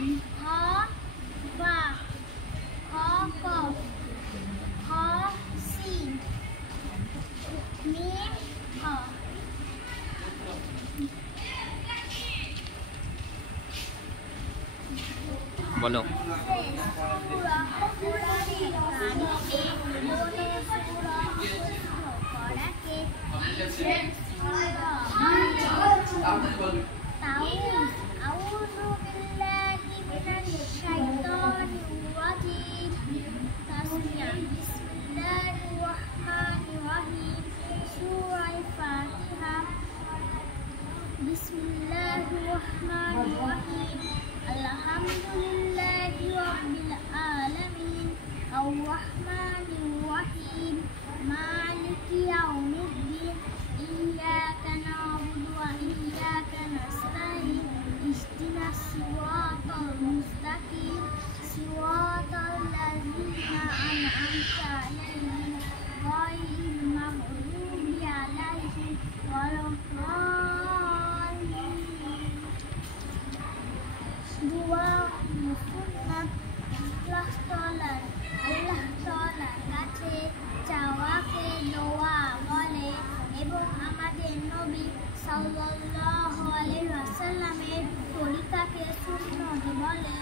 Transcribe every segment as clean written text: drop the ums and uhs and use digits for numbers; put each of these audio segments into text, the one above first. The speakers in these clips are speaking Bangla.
হ বা হ কফ হ সিন মিম হ। বলো। Bismillahirrahmanirrahim. Alhamdulillahi rabbil alamin. Ar-Rahmanir-Rahim. Maliki yaumiddin. Iyyaka na'budu wa iyyaka nasta'in. Ihdinas siratal mustaqim. Siratal ladzina an'amta 'alaihim ghairil maghdubi 'alaihim waladdallin. Dua sunnat আল্লাহ তাআলার কাছে চাওয়াকে দোয়া বলে এবং আমাদের নবী সাল্লাল্লাহু আলাইহি ওয়াসাল্লামের তরিকাকে সুন্নাত বলে।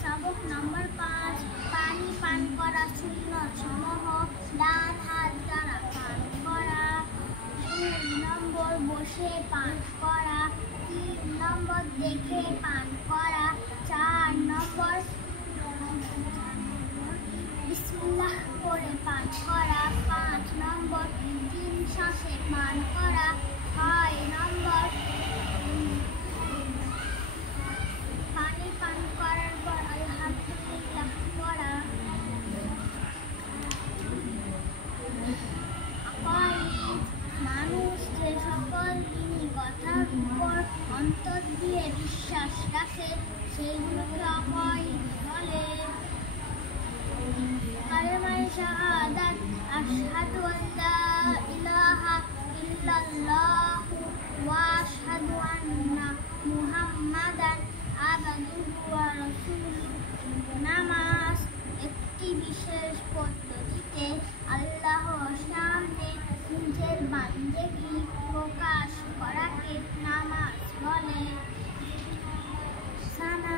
সবক নম্বর 5, পানি পান করা সুন্নাত সমূহ: ডান হাত দ্বারা পান করা, 2 নম্বর বসে পান করা, 3 নম্বর দেখে পান করা, 4 নম্বর বিসমিল্লাহ করে পান করা, 5 নম্বর 3 শ্বাসে পান করা, 6 নম্বর পানি পান করার পর আলহামদুলিল্লাহ পড়া। মানুষ যে সকল দিনী কথার উপর অন্তর দিয়ে বিশ্বাস রাখে সেইগুলোকে অকঈদ বলে। কালেমায়ে শাহাদাত আশহাদু আল্লা ইলাহা ইল্লাল্লাহু ওয়া আশহাদু আন্না মুহাম্মাদান আবদুহু ওয়া রাসূলুহু। নামাজ একটি বিশেষ পদ্ধতিতে আল্লাহর সামনে নিজের বান্দেগি প্রকাশ করাকে নামাজ বলে। সানা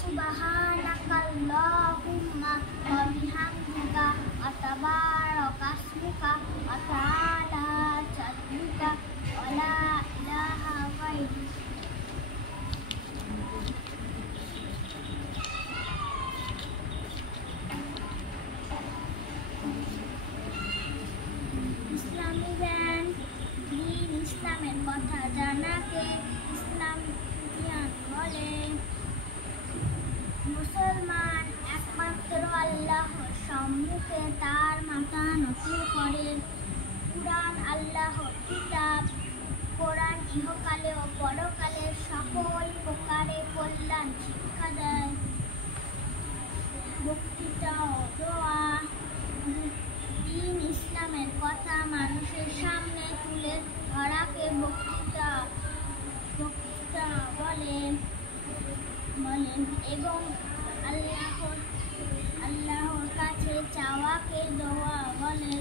সুবহানাকাল্লাহুম্মা ওয়া বিহামদিকা ওয়া তাবারাকা ইসমুকা ওয়া তাআলা জাদ্দুকা ওয়া লা ইলাহা গায়রুক। ইসলামী জ্ঞান: দ্বীন ইসলামের কথা জানাকে ইসলাম জ্ঞান বলে। মুসলমান একমাত্র আল্লাহর সম্মুখে তার মাথা নত করে। কুরআন আল্লাহর কিতাব। কোরআন ইহকালে ও পরকালে সকল প্রকারে কল্যাণ শিক্ষা দেয়। বক্তৃতা ও দোয়া: দ্বীন ইসলামের কথা মানুষের সামনে তুলে ধরাকে বক্তৃতা বলেন এবং আল্লাহর কাছে চাওয়াকে দোয়া বলে।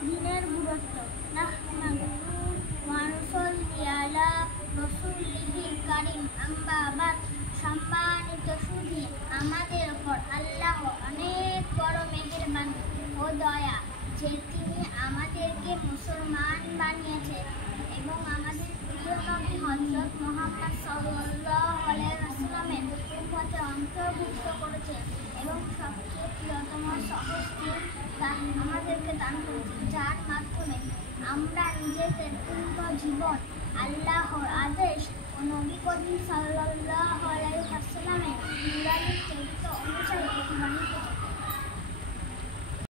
দ্বীনের গুরুত্ব: নাহমাদুহু ওয়া নুসাল্লি আলা রাসূলিহিল কারীম। আম্মা বাদ। সম্মানিত সুধী, আমাদের উপর আল্লাহ অনেক বড় মেহেরবান ও দয়া যে তিনি আমাদেরকে মুসলমান বানিয়েছেন এবং আমাদের প্রিয় নবী হযরত মুহাম্মদ সাল্লাল্লাহু আলাইহি ওয়াসাল্লামের উম্মতে অন্তর্ভুক্ত করেছেন এবং সবচেয়ে প্রিয়তম সহজ দান আমাদেরকে দান করেছেন, যার মাধ্যমে আমরা নিজেদের পূর্ণ জীবন আল্লাহর আদেশ ও নবী করিম সাল্লাল্লাহু আলাইহি ওয়াসাল্লামের নূরানী চরিত্র অনুসারে অতিবাহিত